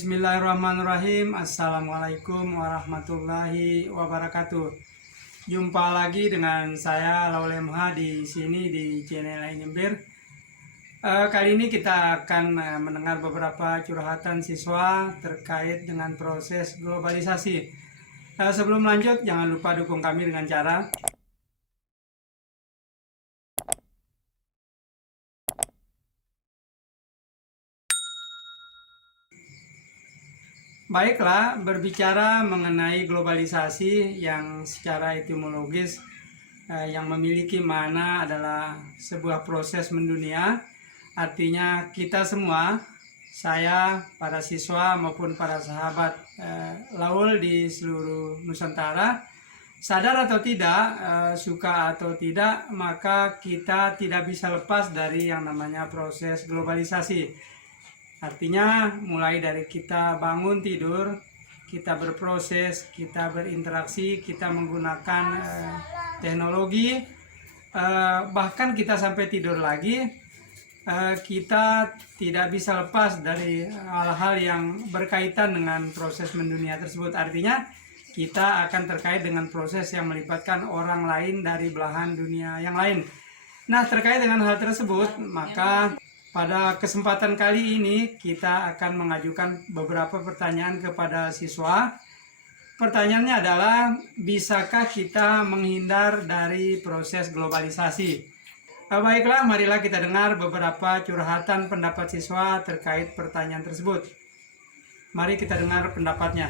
Bismillahirrahmanirrahim. Assalamualaikum warahmatullahi wabarakatuh. Jumpa lagi dengan saya Laul MH di sini di channel Nyembir. Kali ini kita akan mendengar beberapa curhatan siswa terkait dengan proses globalisasi. Sebelum lanjut, jangan lupa dukung kami dengan cara baiklah, berbicara mengenai globalisasi yang secara etimologis yang memiliki makna adalah sebuah proses mendunia. Artinya kita semua, saya, para siswa maupun para sahabat Laul di seluruh Nusantara, sadar atau tidak, suka atau tidak, maka kita tidak bisa lepas dari yang namanya proses globalisasi. Artinya mulai dari kita bangun tidur, kita berproses, kita berinteraksi, kita menggunakan teknologi, bahkan kita sampai tidur lagi, kita tidak bisa lepas dari hal-hal yang berkaitan dengan proses mendunia tersebut. Artinya kita akan terkait dengan proses yang melibatkan orang lain dari belahan dunia yang lain. Nah, terkait dengan hal tersebut, maka pada kesempatan kali ini kita akan mengajukan beberapa pertanyaan kepada siswa. Pertanyaannya adalah, bisakah kita menghindar dari proses globalisasi? Baiklah, marilah kita dengar beberapa curhatan pendapat siswa terkait pertanyaan tersebut. Mari kita dengar pendapatnya.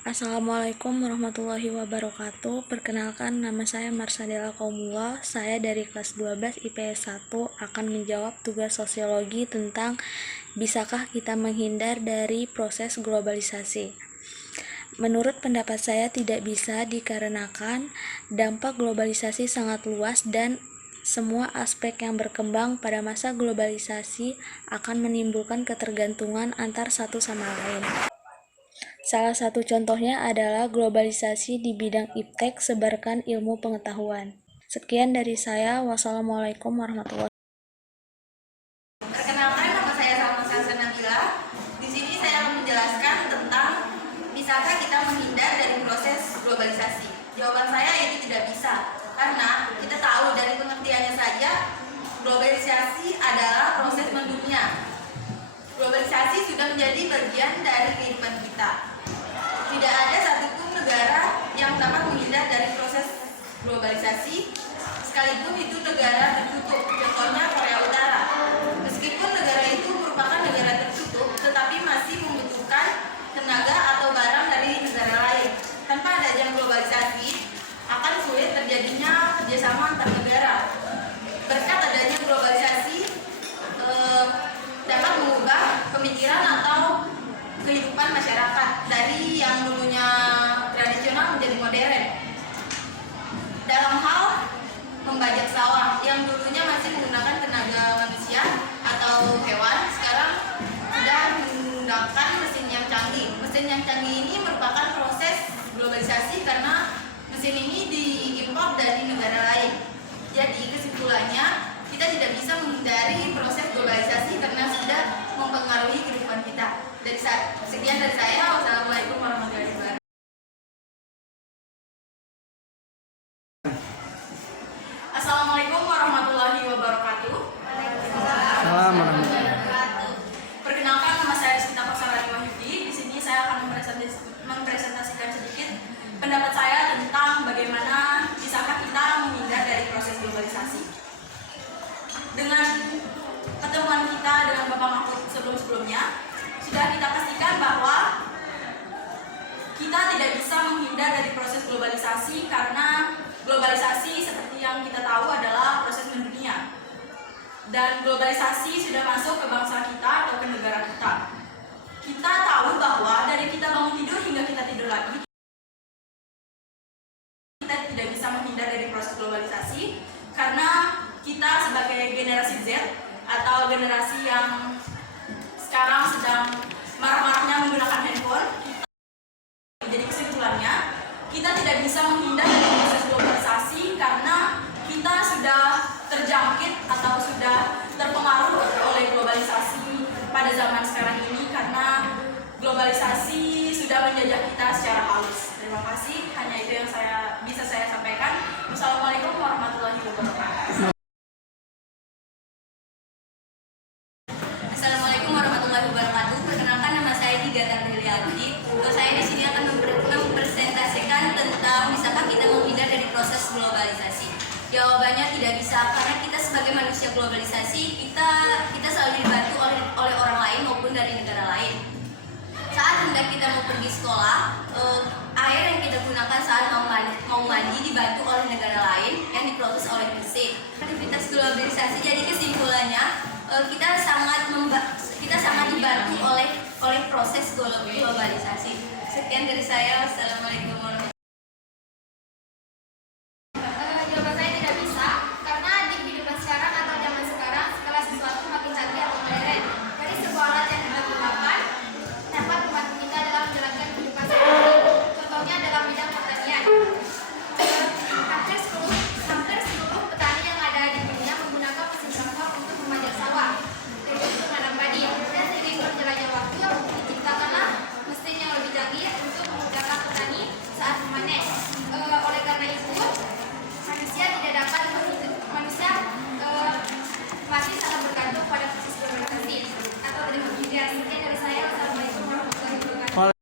Assalamualaikum warahmatullahi wabarakatuh. Perkenalkan, nama saya Marsadela Kaumullah. Saya dari kelas 12 IPS 1 akan menjawab tugas sosiologi tentang bisakah kita menghindar dari proses globalisasi. Menurut pendapat saya tidak bisa, dikarenakan dampak globalisasi sangat luas dan semua aspek yang berkembang pada masa globalisasi akan menimbulkan ketergantungan antar satu sama lain. Salah satu contohnya adalah globalisasi di bidang iptek, sebarkan ilmu pengetahuan. Sekian dari saya. Wassalamualaikum warahmatullahi wabarakatuh. Perkenalkan, nama saya Salma Salsa Nabila. Di sini saya akan menjelaskan tentang bisakah kita menghindar dari proses globalisasi. Jawaban saya ini tidak bisa, karena kita tahu dari pengertiannya saja globalisasi adalah proses mendunia. Globalisasi sudah menjadi bagian dari kehidupan kita. Tidak ada satupun negara yang dapat menghindar dari proses globalisasi, sekalipun itu negara tertutup, contohnya Korea Utara. Meskipun negara itu merupakan negara tertutup, tetapi masih membutuhkan tenaga atau barang dari negara lain. Tanpa adanya globalisasi, akan sulit terjadinya kerjasama antar negara. Berkat adanya globalisasi, dapat mengubah pemikiran atau kehidupan masyarakat dari yang dulunya tradisional menjadi modern. Dalam hal membajak sawah, yang dulunya masih menggunakan tenaga manusia atau hewan, sekarang sudah menggunakan mesin yang canggih. Mesin yang canggih ini merupakan proses globalisasi karena mesin ini diimpor dari negara lain. Jadi kesimpulannya, kita tidak bisa menghindari proses globalisasi karena sudah mempengaruhi kehidupan kita. Sekian dari saya. Wassalamualaikum warahmatullahi wabarakatuh. Assalamualaikum warahmatullahi wabarakatuh. Perkenalkan, nama saya Rizkita Paksarani Wahyudi. Di sini saya akan mempresentasikan sedikit pendapat saya tentang bagaimana bisakah kita menghindar dari proses globalisasi. Dengan pertemuan kita dengan Bapak Mahfud sebelum-sebelumnya, sudah kita pastikan bahwa kita tidak bisa menghindar dari proses globalisasi karena globalisasi seperti yang kita tahu adalah proses mendunia. Dan globalisasi sudah masuk ke bangsa kita atau ke negara kita. Kita tahu bahwa dari kita bangun tidur hingga kita tidur lagi, kita tidak bisa menghindar dari proses globalisasi karena kita sebagai generasi Z atau generasi yang sekarang sedang marah-marahnya menggunakan handphone. Jadi kesimpulannya, kita tidak bisa menghindar dari proses globalisasi karena kita sudah terjangkit atau sudah terpengaruh oleh globalisasi pada zaman sekarang ini. kuliah kita secara halus. Terima kasih, hanya itu yang bisa saya sampaikan. Wassalamualaikum warahmatullahi wabarakatuh. Assalamualaikum warahmatullahi wabarakatuh. Perkenalkan, nama saya Diga Tardilianti. Saya di sini akan mempresentasikan tentang bisakah kita menghindar dari proses globalisasi. Jawabannya tidak bisa, karena kita sebagai manusia globalisasi, kita selalu dibantu oleh orang lain maupun dari negara lain. Saat hendak kita mau pergi sekolah, air yang kita gunakan saat mau mandi dibantu oleh negara lain yang diproses oleh WC. Aktivitas globalisasi, jadi kesimpulannya kita sangat dibantu oleh proses globalisasi. Sekian dari saya. Wassalamualaikum warahmatullahi wabarakatuh. Jawaban saya tidak bisa, karena di kehidupan sekarang atau zaman sekarang, segala sesuatu makin canggih atau modern. Dari sebuah alat yang kita gunakan dapat membantu kita dalam menjalankan kehidupan sehari-hari. Contohnya dalam bidang pertanian. Hampir seluruh petani yang ada di dunia menggunakan mesin traktor untuk memajak sawah, yaitu untuk menanam padi. Dan seiring berjalannya waktu, diciptakanlah mesin yang lebih canggih untuk memudahkan petani saat memanen. Oleh karena itu, manusia masih sangat bergantung pada proses globalisasi atau dari kemudian. Sekian dari saya. Wassalamualaikum warahmatullahi wabarakatuh.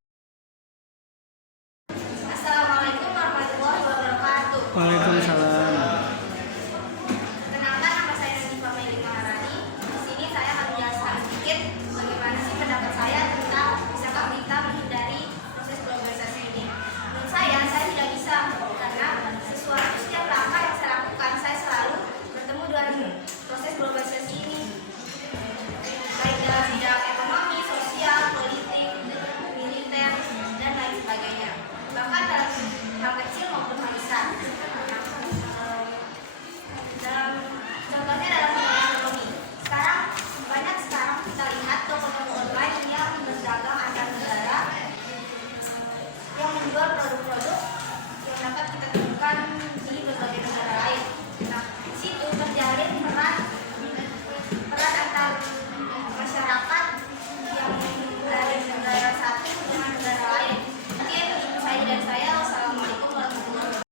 Assalamualaikum warahmatullahi wabarakatuh. Waalaikumsalam. Perkenalkan, nama saya Nadifa Meli Maharani. Di sini saya akan menjelaskan sedikit bagaimana sih pendapat saya tentang bisakah kita menghindari proses globalisasi ini. Menurut saya tidak bisa, karena setiap langkah yang saya lakukan, saya selalu bertemu dengan proses globalisasi ini, baik dalam bidang ekonomi, sosial, politik, militer, dan lain sebagainya. Bahkan dalam hal kecil maupun hal besar. Contohnya dalam bidang ekonomi. Banyak kita lihat toko-toko online yang berdagang antar negara, yang menjual produk-produk yang dapat kita temukan di berbagai negara lain. Nah, di situ terjalin peran antar masyarakat yang dari negara satu dengan negara lain. Mungkin itu saja dari saya. Wassalamualaikum warahmatullahi wabarakatuh.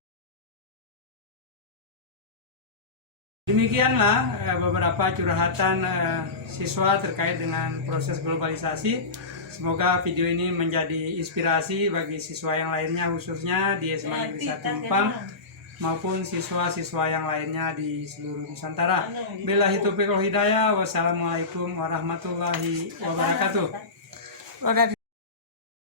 Demikianlah beberapa curhatan siswa terkait dengan proses globalisasi. Semoga video ini menjadi inspirasi bagi siswa yang lainnya, khususnya di SMA Negeri 1 Empang maupun siswa-siswa yang lainnya di seluruh Nusantara. Billahi taufiq wal hidayah. Wassalamualaikum warahmatullahi wabarakatuh.